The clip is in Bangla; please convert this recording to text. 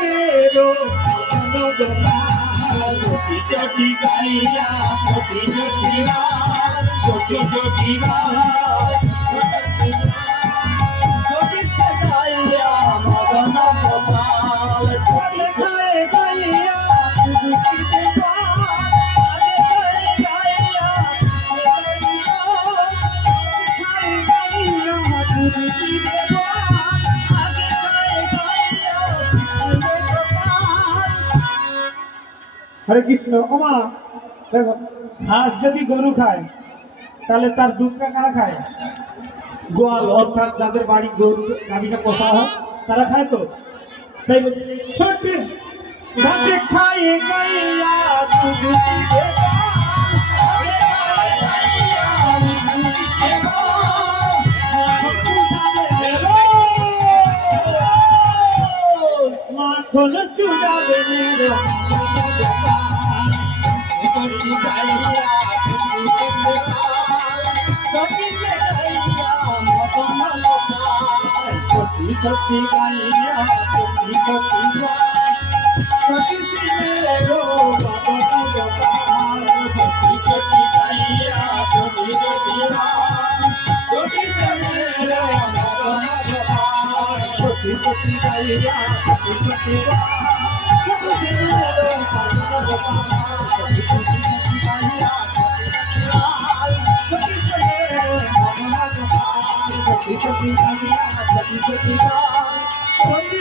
মেরো জটি জটি গাইয়া জটি জটি জটি জটি জটি গাইয়া মদন গোপাল জটি গাইয়া হরে কৃষ্ণ। ওমা দেখো, ঘাস যদি গরু খায় তাহলে তার দুধটা কারা খায়? গোয়াল, অর্থাৎ যাদের বাড়ি গরু গাভীটা পোষা হয় তারা খায়। তো তাই বলছে ছোট ঘাসে খাইয়ে গাইয়া মাখন চুড়াবে সত্যি গাইয়া সত্যি সত্যি সত্যি মেরো বাবা গোপাল সত্যি সত্যি গাইয়া সত্যি সত্যি সত্যি মেরো বাবা গোপাল সত্যি সত্যি গাইয়া সত্যি সত্যি সত্যি মেরো বাবা গোপাল সত্যি সত্যি গাইয়া সত্যি সত্যি গাইয়া সত্যি সত্যি সত্যি